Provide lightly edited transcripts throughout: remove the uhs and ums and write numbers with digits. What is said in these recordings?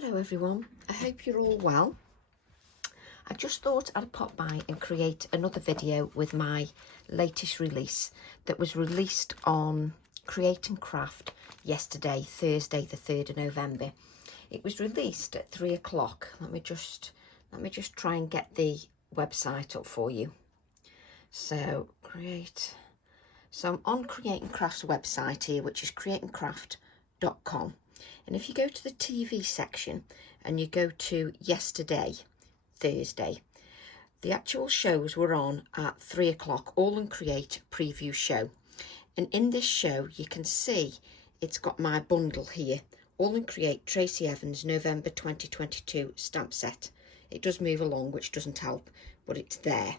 Hello everyone, I hope you're all well. I just thought I'd pop by and create another video with my latest release that was released on Create and Craft yesterday, Thursday the 3rd of November. It was released at 3 o'clock. Let me just try and get the website up for you. So I'm on Create and Craft's website here, which is createandcraft.com. And if you go to the TV section and you go to yesterday, Thursday, the actual shows were on at 3 o'clock, AALLandCreate preview show. And in this show, you can see it's got my bundle here, AALLandCreate Tracy Evans November 2022 stamp set. It does move along, which doesn't help, but it's there.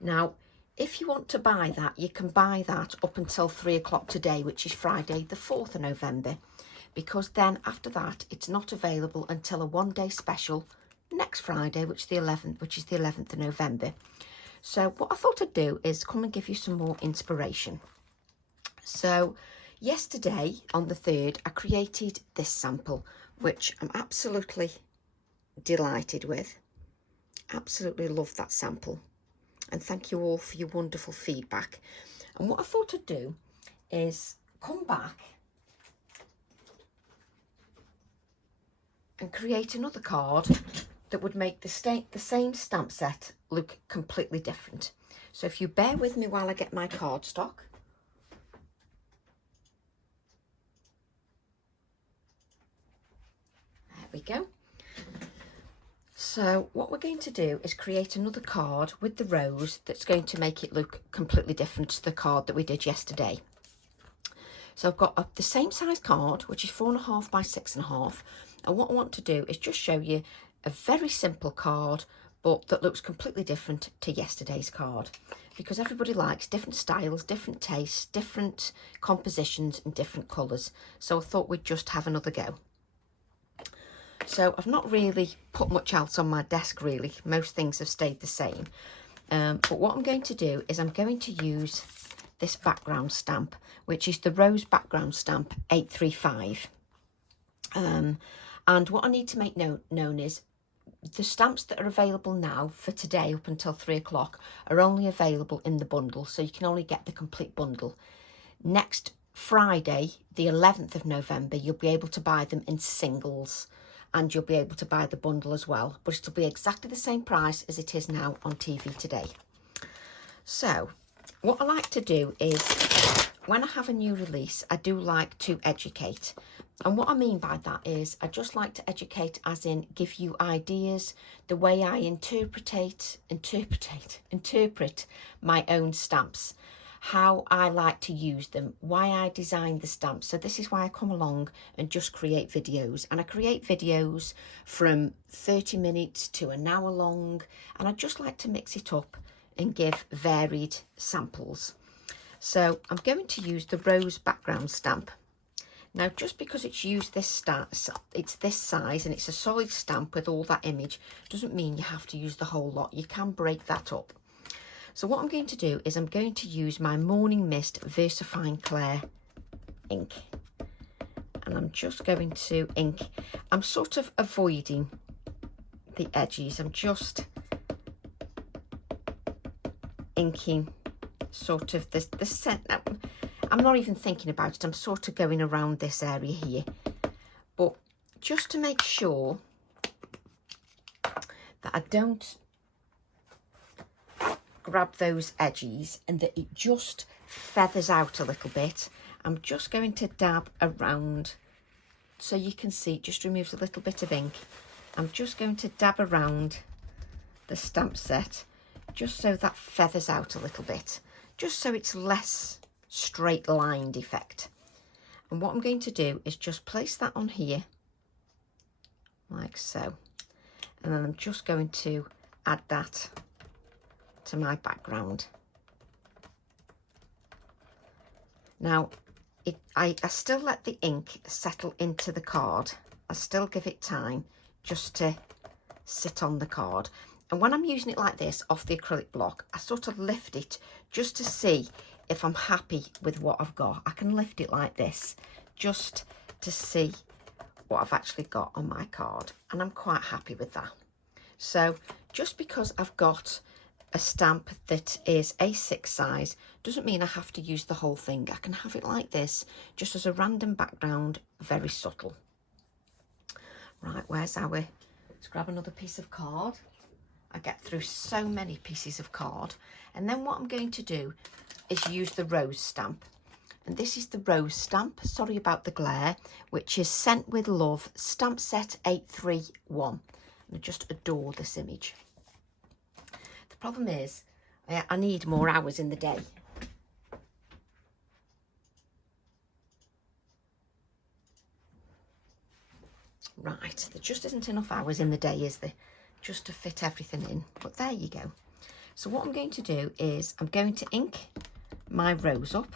Now, if you want to buy that, you can buy that up until 3 o'clock today, which is Friday the 4th of November. Because then after that it's not available until a one-day special next Friday, which is the 11th of November. So what I thought I'd do is come and give you some more inspiration. So yesterday on the 3rd I created this sample, which I'm absolutely delighted with. Absolutely love that sample, and thank you all for your wonderful feedback. And what I thought I'd do is come back and create another card that would make the same stamp set look completely different. So if you bear with me while I get my cardstock. There we go. So what we're going to do is create another card with the rose that's going to make it look completely different to the card that we did yesterday. So I've got the same size card, which is 4.5 by 6.5. And what I want to do is just show you a very simple card, but that looks completely different to yesterday's card. Because everybody likes different styles, different tastes, different compositions and different colours. So I thought we'd just have another go. So I've not really put much else on my desk really. Most things have stayed the same. But what I'm going to do is I'm going to use this background stamp, which is the Rose Background Stamp 835. And what I need to make known is the stamps that are available now for today up until 3 o'clock are only available in the bundle, so you can only get the complete bundle. Next Friday, the 11th of November, you'll be able to buy them in singles, and you'll be able to buy the bundle as well, but it'll be exactly the same price as it is now on TV today. So what I like to do is, when I have a new release, I do like to educate. And what I mean by that is I just like to educate as in give you ideas, the way I interpret my own stamps, how I like to use them, why I design the stamps. So this is why I come along and just create videos. And I create videos from 30 minutes to an hour long. And I just like to mix it up and give varied samples. So I'm going to use the Rose Background Stamp. Now, just because it's used it's this size and it's a solid stamp with all that image, doesn't mean you have to use the whole lot. You can break that up. So what I'm going to do is I'm going to use my Morning Mist VersaFine Clair ink. And I'm just going to ink. I'm sort of avoiding the edges. I'm just inking sort of the center. I'm not even thinking about it. I'm sort of going around this area here. But just to make sure that I don't grab those edges and that it just feathers out a little bit, I'm just going to dab around. So you can see it just removes a little bit of ink. I'm just going to dab around the stamp set just so that feathers out a little bit, just so it's less straight lined effect. And what I'm going to do is just place that on here like so, and then I'm just going to add that to my background. Now I still let the ink settle into the card. I still give it time just to sit on the card. And when I'm using it like this off the acrylic block, I sort of lift it just to see if I'm happy with what I've got. I can lift it like this just to see what I've actually got on my card, and I'm quite happy with that. So just because I've got a stamp that is A6 size doesn't mean I have to use the whole thing. I can have it like this, just as a random background, very subtle. Right, let's grab another piece of card. I get through so many pieces of card, and then what I'm going to do is use the rose stamp. And this is the rose stamp, sorry about the glare, which is Sent with Love, stamp set 831. I just adore this image. The problem is, I need more hours in the day. Right, there just isn't enough hours in the day, is there? Just to fit everything in, but there you go. So what I'm going to do is I'm going to ink my rose up.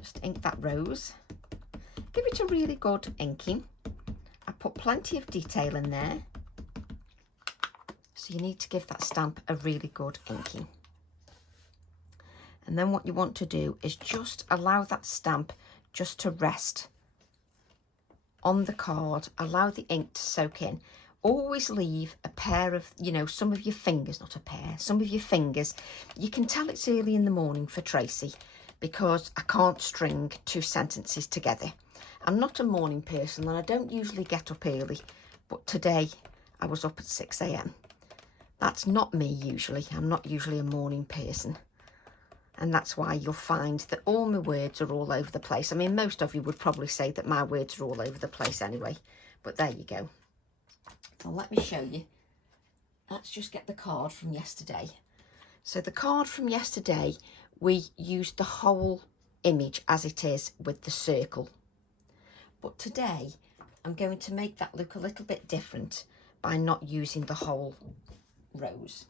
Just ink that rose. Give it a really good inking. I put plenty of detail in there. So you need to give that stamp a really good inking. And then what you want to do is just allow that stamp just to rest on the card. Allow the ink to soak in. Always leave a pair of, some of your fingers, not a pair, some of your fingers. You can tell it's early in the morning for Tracy because I can't string two sentences together. I'm not a morning person and I don't usually get up early, but today I was up at 6 a.m. That's not me usually. I'm not usually a morning person. And that's why you'll find that all my words are all over the place. I mean, most of you would probably say that my words are all over the place anyway, but there you go. So let me show you. Let's just get the card from yesterday. So the card from yesterday, we used the whole image as it is with the circle. But today, I'm going to make that look a little bit different by not using the whole rose.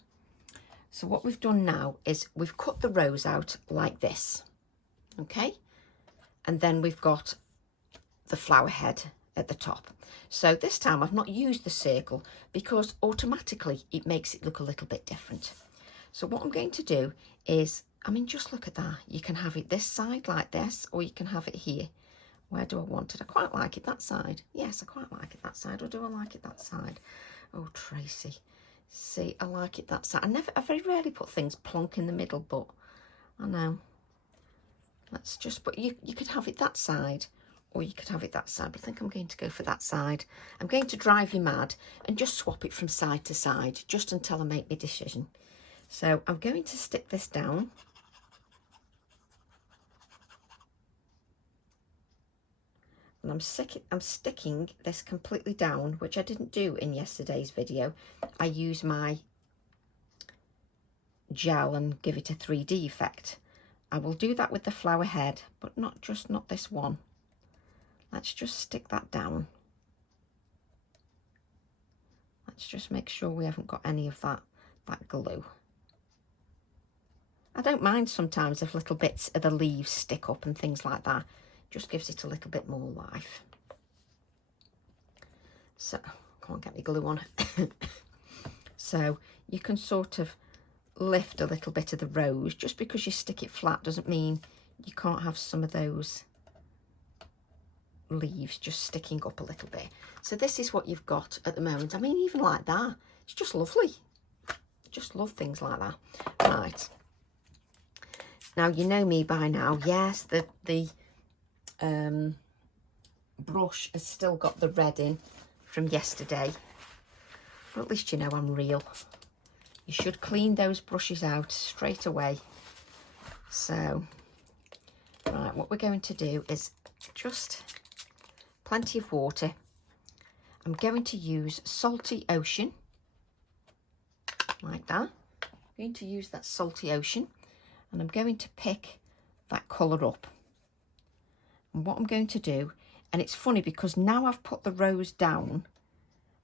So what we've done now is we've cut the rose out like this, okay? And then we've got the flower head at the top. So this time I've not used the circle because automatically it makes it look a little bit different. So what I'm going to do is, just look at that. You can have it this side like this, or you can have it here. Where do I want it? I quite like it that side. Yes, I quite like it that side. Or do I like it that side? Oh, Tracy. See, I like it that side. I very rarely put things plonk in the middle, but I know. But you could have it that side, or you could have it that side. But I think I'm going to go for that side. I'm going to drive you mad and just swap it from side to side, just until I make my decision. So I'm going to stick this down. And I'm sticking this completely down, which I didn't do in yesterday's video. I use my gel and give it a 3D effect. I will do that with the flower head, but not this one. Let's just stick that down. Let's just make sure we haven't got any of that glue. I don't mind sometimes if little bits of the leaves stick up and things like that. Just gives it a little bit more life. So, can't get my glue on. So you can sort of lift a little bit of the rose. Just because you stick it flat doesn't mean you can't have some of those leaves just sticking up a little bit. So this is what you've got at the moment. Even like that, it's just lovely. Just love things like that. Right. Now, you know me by now. Yes, the brush has still got the red in from yesterday, but at least you know I'm real. You should clean those brushes out straight away. So, right, what we're going to do is just plenty of water. I'm going to use Salty Ocean, like that. I'm going to use that Salty Ocean, and I'm going to pick that colour up. And what I'm going to do, and it's funny because now I've put the rose down,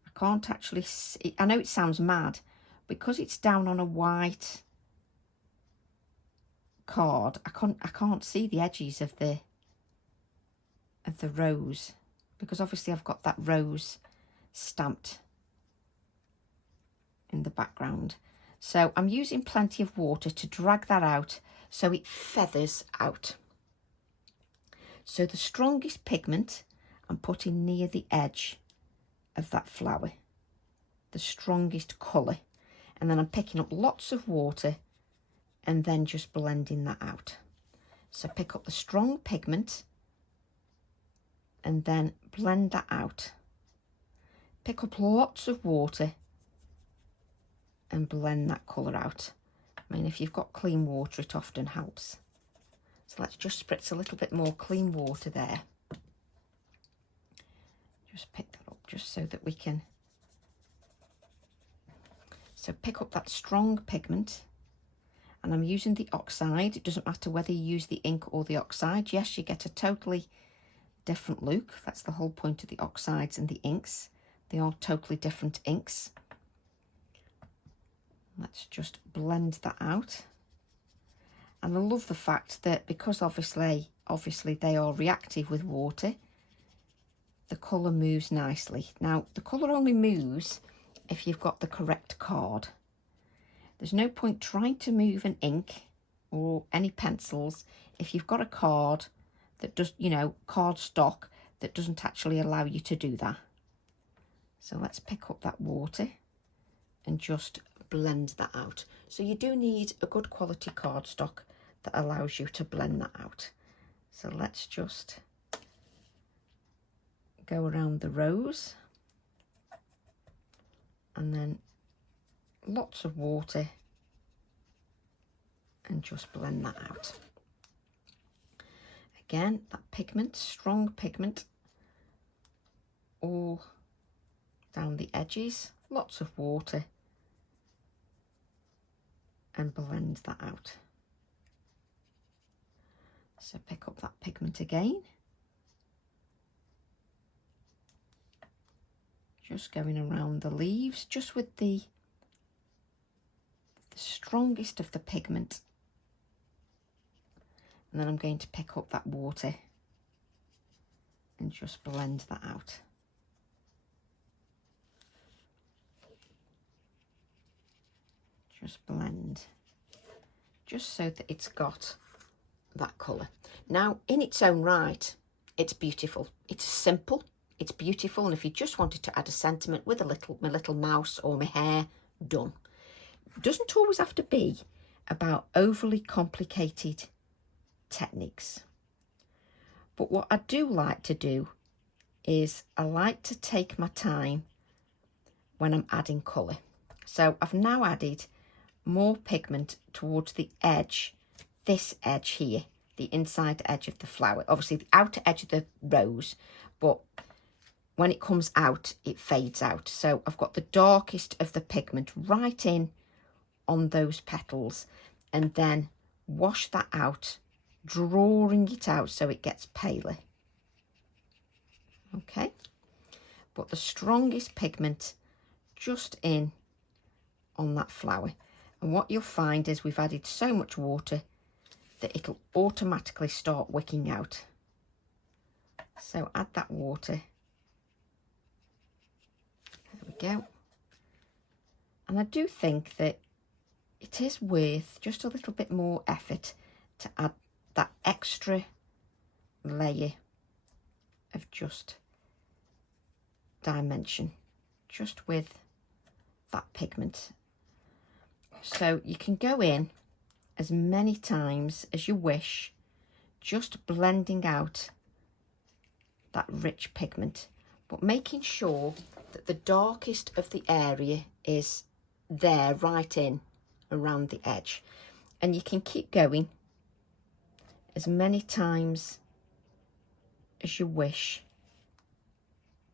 I can't actually see. I know it sounds mad, because it's down on a white card. I can't see the edges of the rose, because obviously I've got that rose stamped in the background. So I'm using plenty of water to drag that out so it feathers out. So the strongest pigment I'm putting near the edge of that flower, the strongest colour, and then I'm picking up lots of water and then just blending that out. So pick up the strong pigment and then blend that out. Pick up lots of water and blend that colour out. I mean, if you've got clean water, it often helps. So let's just spritz a little bit more clean water there. Just pick that up just so that we can. So pick up that strong pigment, and I'm using the oxide. It doesn't matter whether you use the ink or the oxide. Yes, you get a totally different look. That's the whole point of the oxides and the inks. They are totally different inks. Let's just blend that out. And I love the fact that because obviously they are reactive with water, the colour moves nicely. Now, the colour only moves if you've got the correct card. There's no point trying to move an ink or any pencils if you've got a card that does, card stock that doesn't actually allow you to do that. So let's pick up that water and just blend that out. So you do need a good quality cardstock that allows you to blend that out. So let's just go around the rows and then lots of water and just blend that out. Again, that pigment, strong pigment, all down the edges, lots of water, and blend that out. So pick up that pigment again, just going around the leaves, just with the strongest of the pigment, and then I'm going to pick up that water and just blend that out. Just blend, just so that it's got that colour. Now, in its own right, it's beautiful. It's simple, it's beautiful, and if you just wanted to add a sentiment with my little mouse or my hair, done. It doesn't always have to be about overly complicated techniques. But what I do like to do is I like to take my time when I'm adding colour. So I've now added more pigment towards the edge, this edge here, the inside edge of the flower, obviously the outer edge of the rose, but when it comes out it fades out. So I've got the darkest of the pigment right in on those petals, and then wash that out, drawing it out so it gets paler. Okay, but the strongest pigment just in on that flower. And what you'll find is we've added so much water that it'll automatically start wicking out. So add that water. There we go. And I do think that it is worth just a little bit more effort to add that extra layer of just dimension, just with that pigment. So you can go in as many times as you wish, just blending out that rich pigment, but making sure that the darkest of the area is there right in around the edge. And you can keep going as many times as you wish.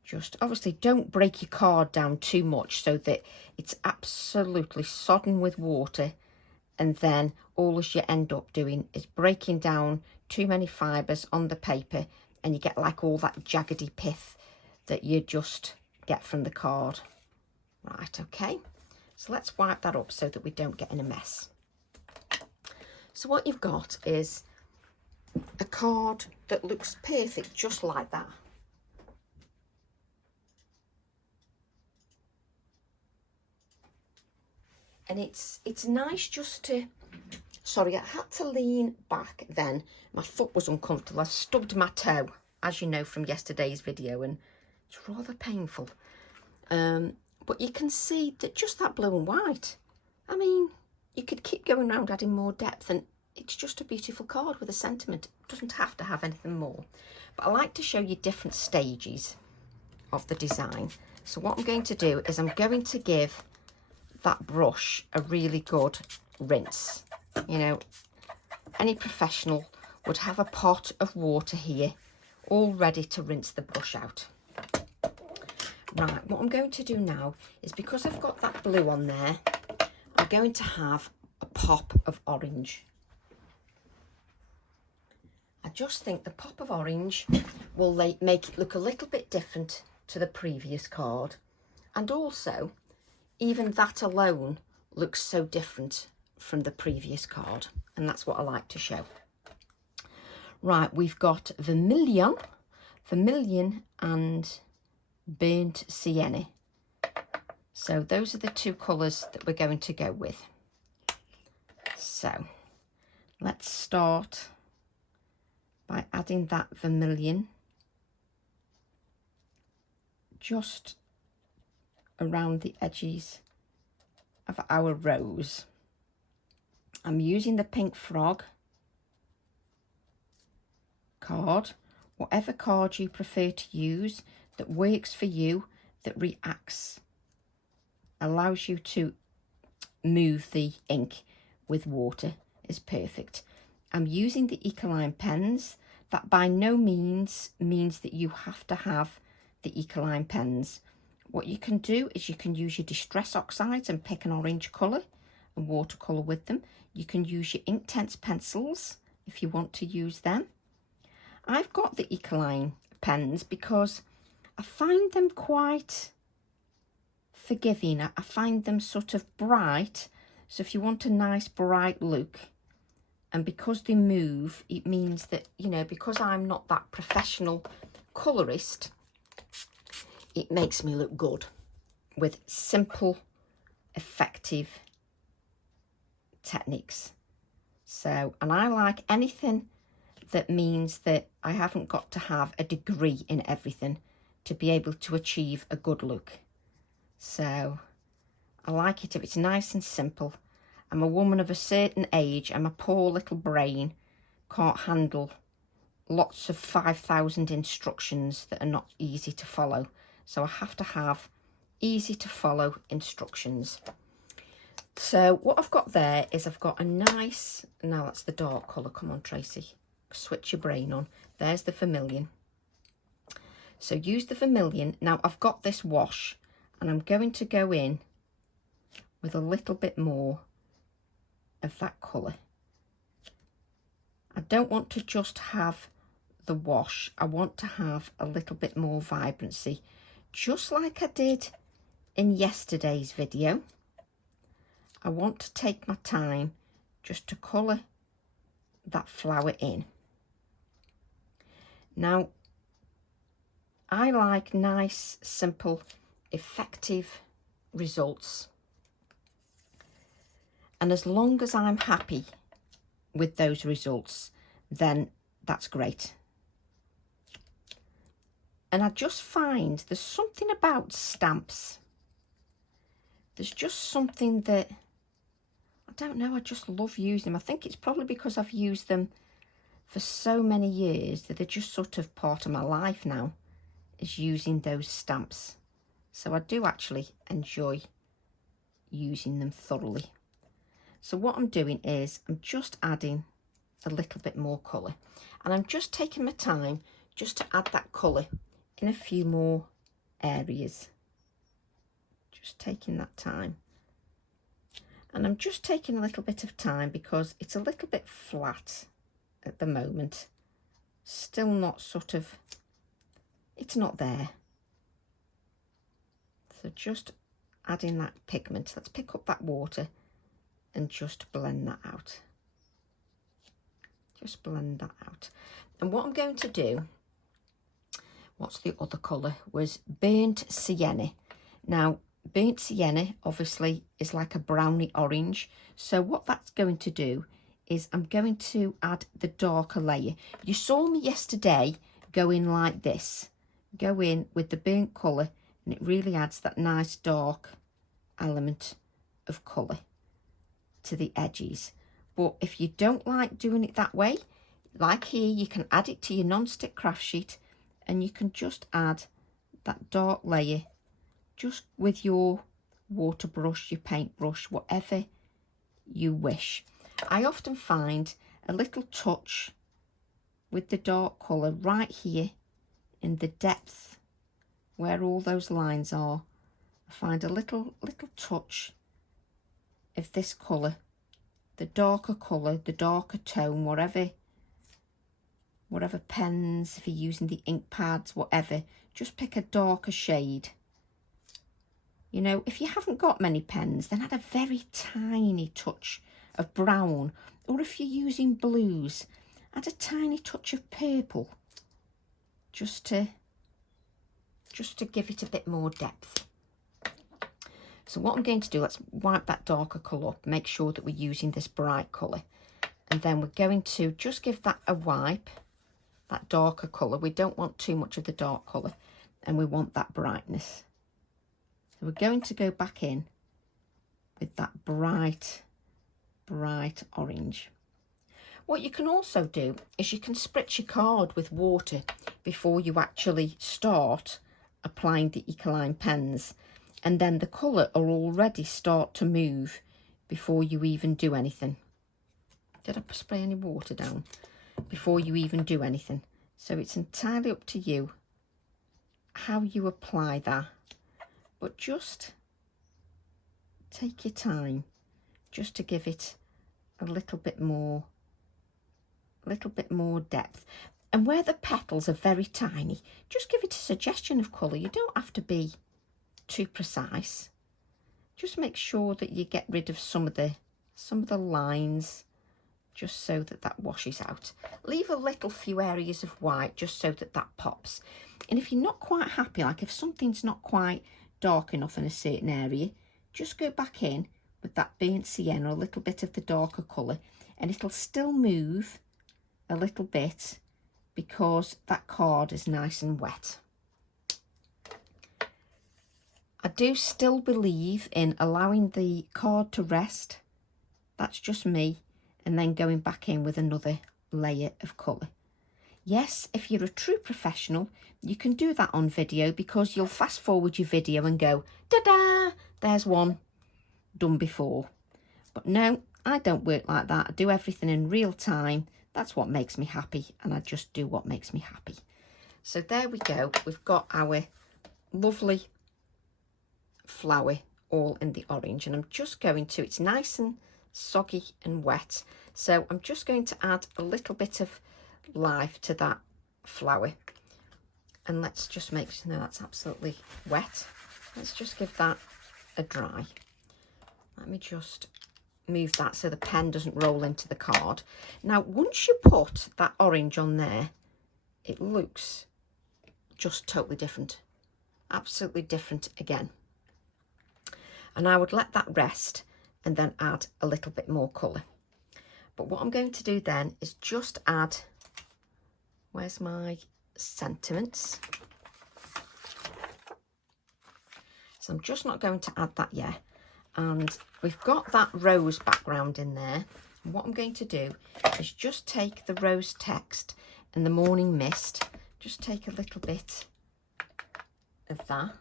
Just obviously don't break your card down too much so that it's absolutely sodden with water, and then all you end up doing is breaking down too many fibres on the paper, and you get like all that jaggedy pith that you just get from the card. Right, okay, so let's wipe that up so that we don't get in a mess. So what you've got is a card that looks perfect just like that. And it's nice just to, sorry, I had to lean back then. My foot was uncomfortable. I stubbed my toe as you know from yesterday's video, and it's rather painful. But you can see that just that blue and white, I mean, you could keep going around adding more depth, and it's just a beautiful card with a sentiment. It doesn't have to have anything more. But I like to show you different stages of the design. So what I'm going to do is I'm going to give that brush a really good rinse. You know, any professional would have a pot of water here all ready to rinse the brush out. Right, what I'm going to do now is, because I've got that blue on there, I'm going to have a pop of orange. I just think the pop of orange will make it look a little bit different to the previous card. And also, even that alone looks so different from the previous card. And that's what I like to show. Right, we've got vermilion and burnt sienna. So those are the two colours that we're going to go with. So let's start by adding that vermilion just around the edges of our rose. I'm using the Pink Frog card, whatever card you prefer to use that works for you, that reacts, allows you to move the ink with water, is perfect. I'm using the Ecoline pens. That by no means means that you have to have the Ecoline pens. What you can do is you can use your Distress Oxides and pick an orange colour and watercolour with them. You can use your Inktense pencils if you want to use them. I've got the Ecoline pens because I find them quite forgiving. I find them sort of bright. So if you want a nice bright look, and because they move, it means that, you know, because I'm not that professional colourist, it makes me look good with simple, effective techniques. So, and I like anything that means that I haven't got to have a degree in everything to be able to achieve a good look. So I like it if it's nice and simple. I'm a woman of a certain age, and my poor little brain can't handle lots of 5,000 instructions that are not easy to follow. So I have to have easy to follow instructions. So what I've got there is I've got a nice, now that's the dark colour, come on Tracy, switch your brain on. There's the vermilion. So use the vermilion. Now I've got this wash, and I'm going to go in with a little bit more of that colour. I don't want to just have the wash. I want to have a little bit more vibrancy, just like I did in yesterday's video. I want to take my time just to colour that flower in. Now, I like nice, simple, effective results. And as long as I'm happy with those results, then that's great. And I just find there's something about stamps. There's just something that, I don't know, I just love using them. I think it's probably because I've used them for so many years that they're just sort of part of my life now, is using those stamps. So I do actually enjoy using them thoroughly. So what I'm doing is I'm just adding a little bit more colour, and I'm just taking my time just to add that colour in a few more areas. Just taking that time. And I'm just taking a little bit of time because it's a little bit flat at the moment. Still not sort of, it's not there. So just adding that pigment. Let's pick up that water and just blend that out. Just blend that out. And what I'm going to do, what's the other colour, was burnt sienna. Now, burnt sienna obviously is like a browny orange. So what that's going to do is I'm going to add the darker layer. You saw me yesterday go in like this. Go in with the burnt colour, and it really adds that nice dark element of colour to the edges. But if you don't like doing it that way, like here, you can add it to your non-stick craft sheet, and you can just add that dark layer just with your water brush, your paintbrush, whatever you wish. I often find a little touch with the dark colour right here in the depth where all those lines are. I find a little touch of this colour, the darker colour, the darker tone, whatever pens, if you're using the ink pads, whatever, just pick a darker shade. You know, if you haven't got many pens, then add a very tiny touch of brown, or if you're using blues, add a tiny touch of purple, just to give it a bit more depth. So what I'm going to do, let's wipe that darker colour up, make sure that we're using this bright colour, and then we're going to just give that a wipe, that darker colour. We don't want too much of the dark colour, and we want that brightness. So we're going to go back in with that bright orange. What you can also do is you can spritz your card with water before you actually start applying the Ecoline pens, and then the colour will already start to move before you even do anything. Did I spray any water down? Before you even do anything. So it's entirely up to you how you apply that, but just take your time just to give it a little bit more depth. And where the petals are very tiny, just give it a suggestion of colour. You don't have to be too precise. Just make sure that you get rid of some of the lines, just so that washes out. Leave a little few areas of white just so that pops. And if you're not quite happy, like if something's not quite dark enough in a certain area, just go back in with that burnt sienna, a little bit of the darker colour, and it'll still move a little bit because that card is nice and wet. I do still believe in allowing the card to rest. That's just me. And then going back in with another layer of colour. Yes, if you're a true professional, you can do that on video, because you'll fast forward your video and go, da-da, there's one done before. But no, I don't work like that. I do everything in real time. That's what makes me happy, and I just do what makes me happy. So there we go. We've got our lovely flower all in the orange, and I'm just going to, it's nice and soggy and wet, so I'm just going to add a little bit of life to that flower, and let's just make sure, no, that's absolutely wet. Let's just give that a dry. Let me just move that so the pen doesn't roll into the card. Now once you put that orange on there, it looks just totally different, absolutely different again. And I would let that rest and then add a little bit more colour. But what I'm going to do then is just add, where's my sentiments? So I'm just not going to add that yet. And we've got that rose background in there. And what I'm going to do is just take the rose text and the morning mist, just take a little bit of that.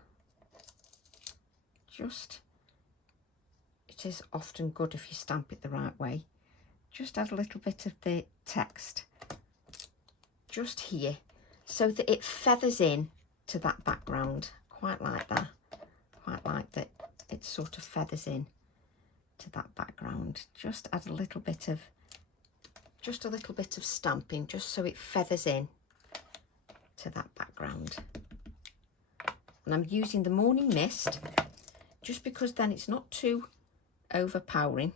It is often good if you stamp it the right way. Just add a little bit of the text just here so that it feathers in to that background, quite like that, quite like that it sort of feathers in to that background. Just add a little bit of stamping just so it feathers in to that background. And I'm using the morning mist just because then it's not too overpowering,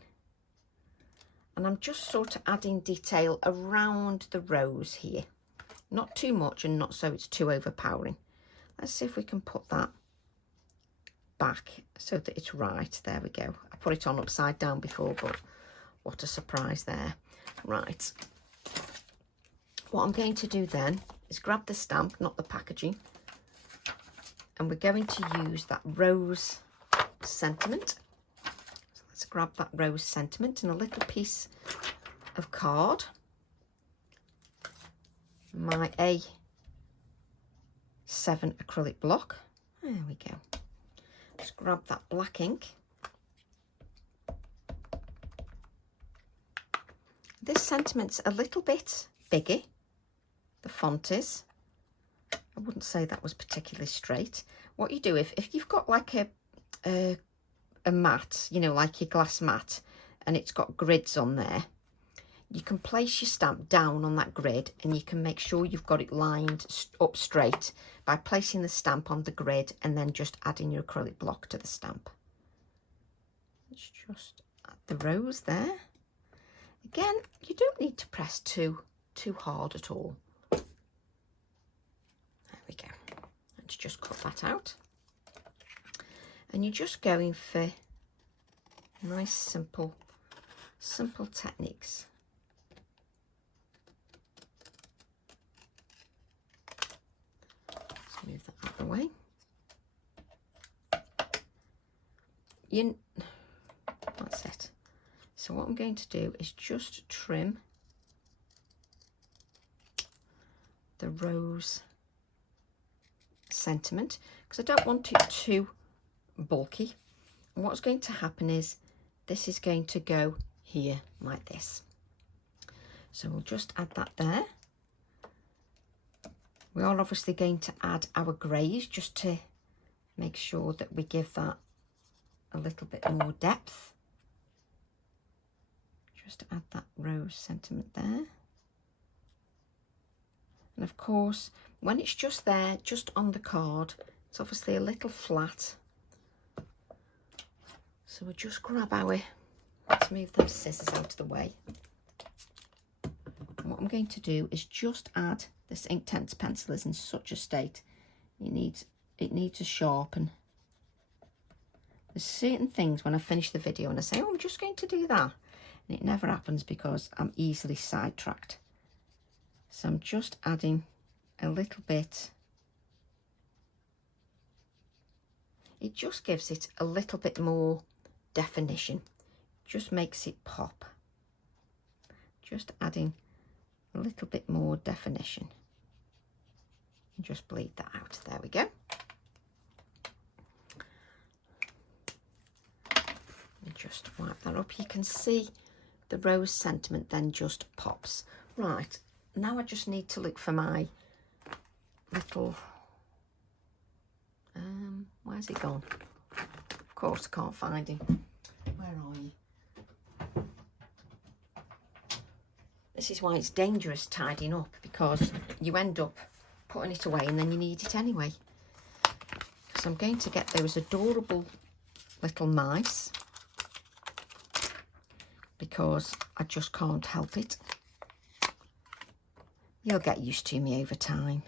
and I'm just sort of adding detail around the rose here, not too much and not so it's too overpowering. Let's see if we can put that back so that it's right. There we go. I put it on upside down before, but what a surprise there. Right, what I'm going to do then is grab the stamp, not the packaging, and we're going to use that rose sentiment. So let's grab that rose sentiment and a little piece of card, my A7 acrylic block. There we go. Just grab that black ink. This sentiment's a little bit bigger, the font is. I wouldn't say that was particularly straight. What you do, if you've got like a mat, you know, like your glass mat, and it's got grids on there, you can place your stamp down on that grid and you can make sure you've got it lined up straight by placing the stamp on the grid and then just adding your acrylic block to the stamp. Let's just add the rose there. Again, you don't need to press too hard at all. There we go. Let's just cut that out. And you're just going for nice, simple techniques. Let's move that out of the way. That's it. So what I'm going to do is just trim the rose sentiment because I don't want it too bulky. And what's going to happen is this is going to go here like this. So we'll just add that there. We are obviously going to add our greys just to make sure that we give that a little bit more depth. Just add that rose sentiment there. And of course, when it's just there, just on the card, it's obviously a little flat. So we'll just grab let's move those scissors out of the way. And what I'm going to do is just add, this Inktense pencil is in such a state, it needs to sharpen. There's certain things when I finish the video and I say, oh, I'm just going to do that. And it never happens because I'm easily sidetracked. So I'm just adding a little bit. It just gives it a little bit more definition. Just makes it pop. Just adding a little bit more definition. And just bleed that out. There we go. And just wipe that up. You can see the rose sentiment then just pops. Right, now I just need to look for my little, where's he gone? Of course I can't find him. Where are you? This is why it's dangerous tidying up, because you end up putting it away and then you need it anyway. So I'm going to get those adorable little mice, because I just can't help it. You'll get used to me over time.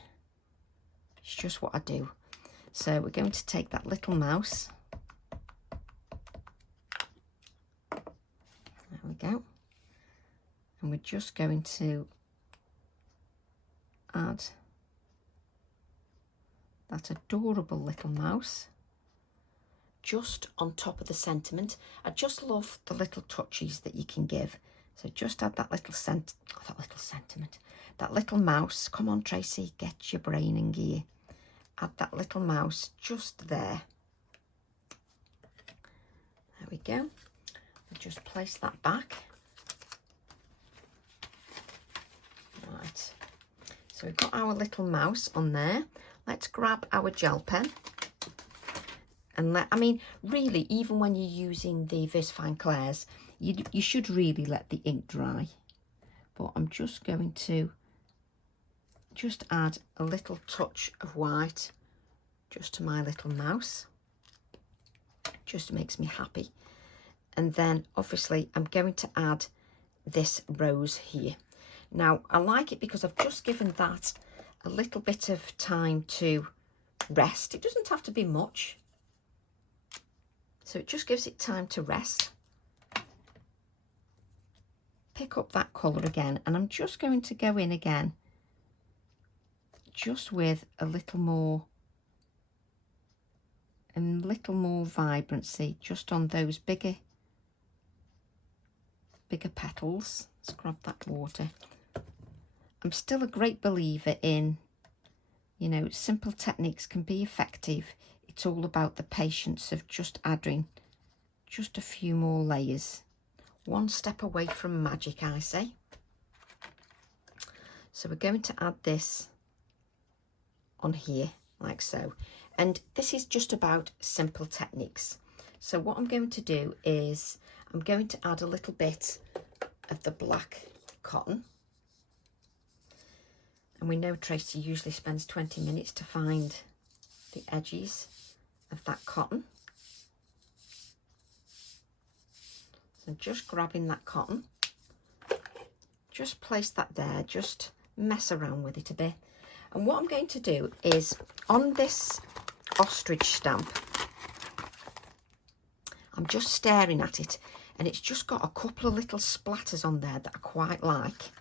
It's just what I do. So we're going to take that little mouse. There we go. And we're just going to add that adorable little mouse just on top of the sentiment. I just love the little touches that you can give. So just add that little sentiment, that little mouse. Come on, Tracy, get your brain in gear. Add that little mouse just there. There we go. We'll just place that back. Right. So we've got our little mouse on there. Let's grab our gel pen. And I mean, really, even when you're using the VisFine Clairs, you should really let the ink dry. But I'm just going to just add a little touch of white just to my little mouse. Just makes me happy. And then obviously I'm going to add this rose here. Now I like it because I've just given that a little bit of time to rest. It doesn't have to be much. So it just gives it time to rest. Pick up that colour again, and I'm just going to go in again just with a little more vibrancy just on those bigger petals. Let's grab that water. I'm still a great believer in, you know, simple techniques can be effective. It's all about the patience of just adding just a few more layers. One step away from magic, I say. So we're going to add this on here like so. And this is just about simple techniques. So what I'm going to do is I'm going to add a little bit of the black cotton. And we know Tracy usually spends 20 minutes to find the edges of that cotton. So just grabbing that cotton, just place that there, just mess around with it a bit. And what I'm going to do is on this ostrich stamp, I'm just staring at it and it's just got a couple of little splatters on there that I quite like.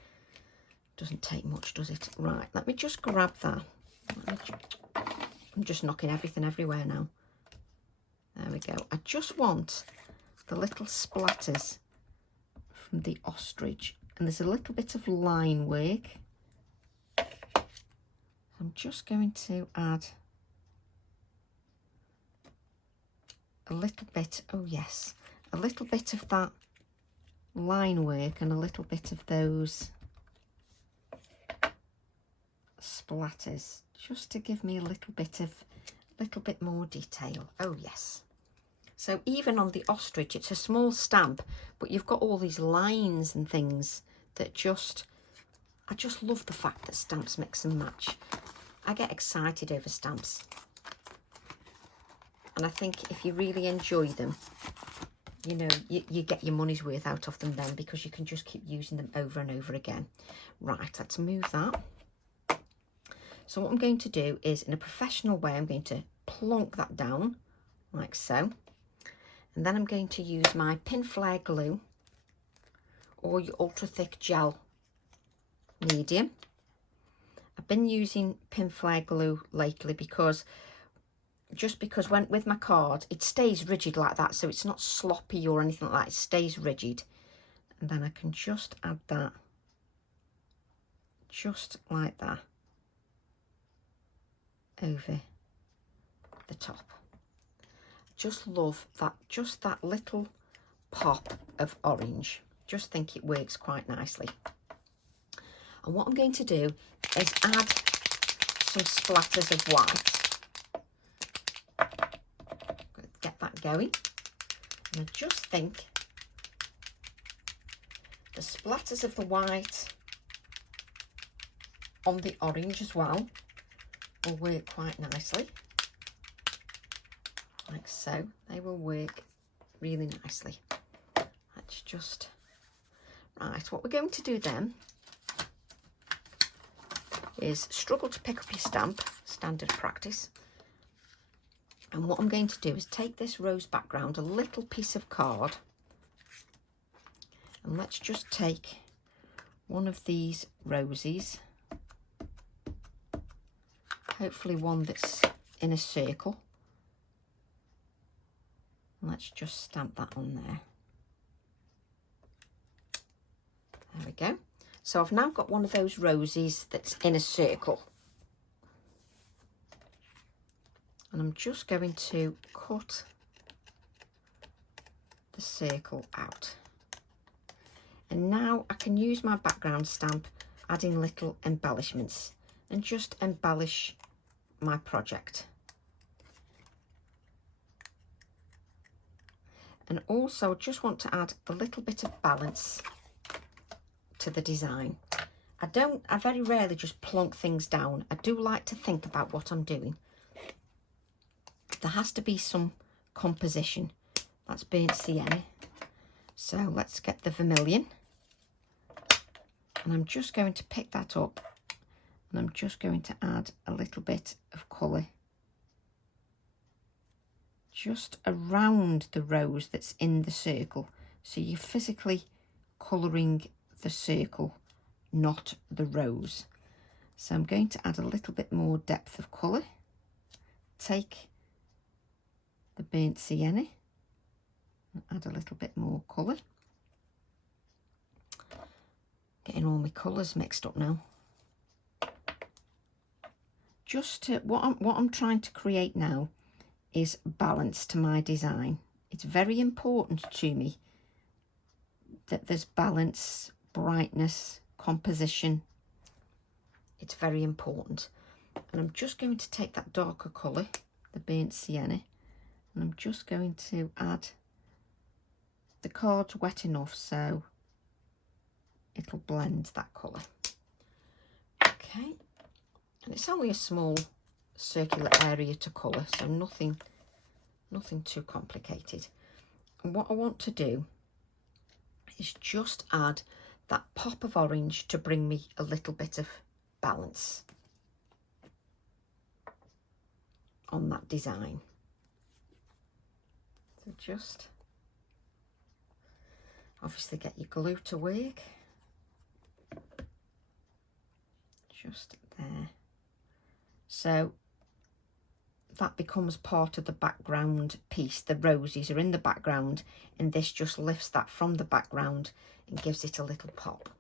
Doesn't take much, does it? Right, let me just grab that. I'm just knocking everything everywhere now. There we go. I just want the little splatters from the ostrich, and there's a little bit of line work. I'm just going to add a little bit, oh yes, a little bit of that line work and a little bit of those splatters, just to give me a little bit more detail. Oh yes. So even on the ostrich, it's a small stamp, but you've got all these lines and things that I just love the fact that stamps mix and match. I get excited over stamps. And I think if you really enjoy them, you know, you get your money's worth out of them then, because you can just keep using them over and over again. Right, let's move that. So what I'm going to do is, in a professional way, I'm going to plonk that down like so. And then I'm going to use my pin flare glue or your ultra thick gel medium. I've been using pin flare glue lately because when with my card it stays rigid like that, so it's not sloppy or anything like that. It stays rigid. And then I can just add that just like that over the top. Just love that, just that little pop of orange. Just think it works quite nicely. And what I'm going to do is add some splatters of white. Get that going. And I just think the splatters of the white on the orange as well will work quite nicely. Like so. They will work really nicely. Let's just... Right, what we're going to do then is struggle to pick up your stamp, standard practice. And what I'm going to do is take this rose background, a little piece of card, and let's just take one of these roses, hopefully one that's in a circle. Let's just stamp that on there. There we go. So I've now got one of those roses that's in a circle. And I'm just going to cut the circle out. And now I can use my background stamp, adding little embellishments, and just embellish my project. And also just want to add a little bit of balance to the design. I very rarely just plonk things down. I do like to think about what I'm doing. There has to be some composition. That's burnt sienna. So let's get the vermilion. And I'm just going to pick that up, and I'm just going to add a little bit of colour just around the rose that's in the circle. So you're physically colouring the circle, not the rose. So I'm going to add a little bit more depth of colour. Take the burnt sienna and add a little bit more colour. Getting all my colours mixed up now. Just to, what I'm trying to create now is balance to my design. It's very important to me that there's balance, brightness, composition. It's very important. And I'm just going to take that darker colour, the burnt sienna, and I'm just going to add, the card's wet enough so it'll blend that colour. Okay, and it's only a small circular area to colour, so nothing too complicated. And what I want to do is just add that pop of orange to bring me a little bit of balance on that design. So just obviously get your glue to work. Just there. So that becomes part of the background piece. The roses are in the background and this just lifts that from the background and gives it a little pop.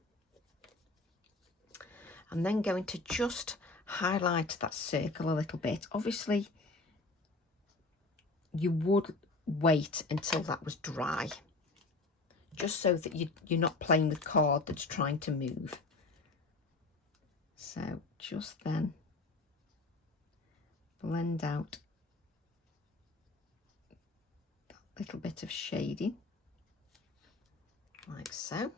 I'm then going to just highlight that circle a little bit. Obviously, you would wait until that was dry, just so that you're not playing with card that's trying to move. So just then blend out that little bit of shading, like so.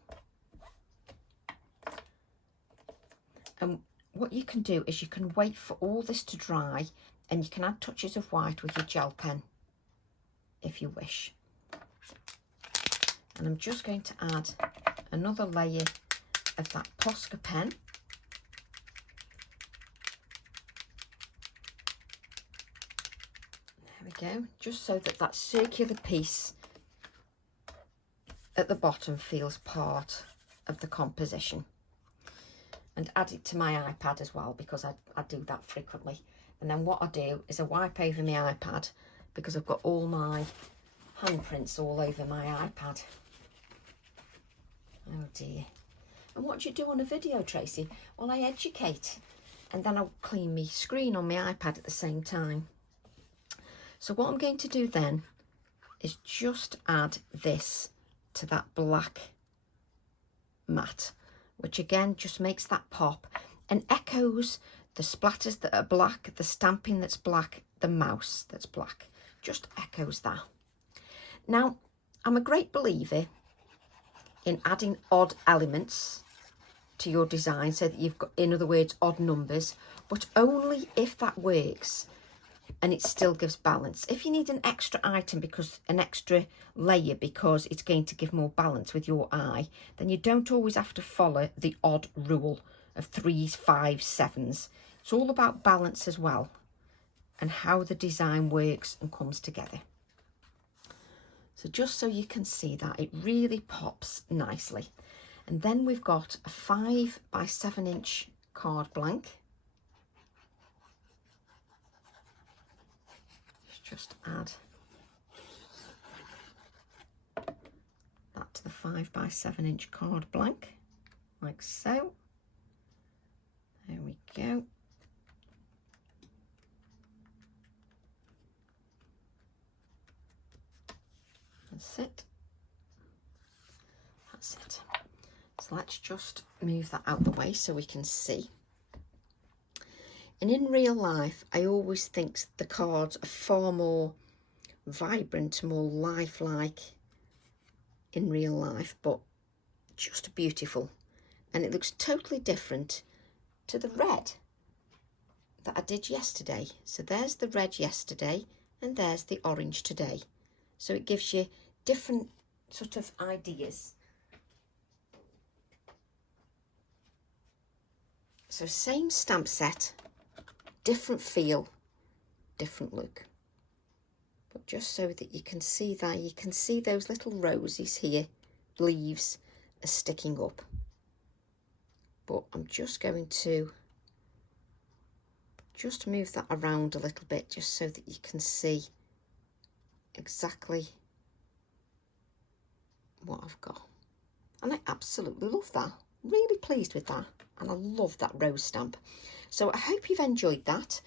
And what you can do is you can wait for all this to dry and you can add touches of white with your gel pen if you wish. And I'm just going to add another layer of that Posca pen. There we go, just so that that circular piece at the bottom feels part of the composition. And add it to my iPad as well, because I do that frequently. And then what I do is I wipe over my iPad because I've got all my handprints all over my iPad. Oh dear. And what do you do on a video, Tracy? Well, I educate and then I'll clean my screen on my iPad at the same time. So what I'm going to do then is just add this to that black mat, which again just makes that pop and echoes the splatters that are black, the stamping that's black, the mouse that's black, just echoes that. Now, I'm a great believer in adding odd elements to your design so that you've got, in other words, odd numbers, but only if that works and it still gives balance. If you need an extra item, because an extra layer, because it's going to give more balance with your eye, then you don't always have to follow the odd rule of 3s, 5s, 7s. It's all about balance as well and how the design works and comes together. So just so you can see that, it really pops nicely. And then we've got a 5 by 7 inch card blank. Just add that to the 5 by 7 inch card blank, like so. There we go. That's it. That's it. So let's just move that out the way so we can see. And in real life, I always think the cards are far more vibrant, more lifelike in real life, but just beautiful. And it looks totally different to the red that I did yesterday. So there's the red yesterday and there's the orange today. So it gives you different sort of ideas. So same stamp set, different feel, different look. But just so that you can see that, you can see those little roses here, leaves are sticking up. But I'm just going to just move that around a little bit just so that you can see exactly what I've got. And I absolutely love that. Really pleased with that. And I love that rose stamp. So I hope you've enjoyed that.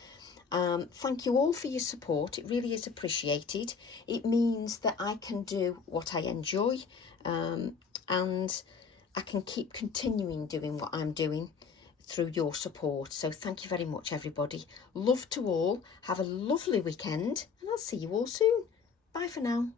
Thank you all for your support. It really is appreciated. It means that I can do what I enjoy, and I can keep continuing doing what I'm doing through your support. So thank you very much, everybody. Love to all. Have a lovely weekend, and I'll see you all soon. Bye for now.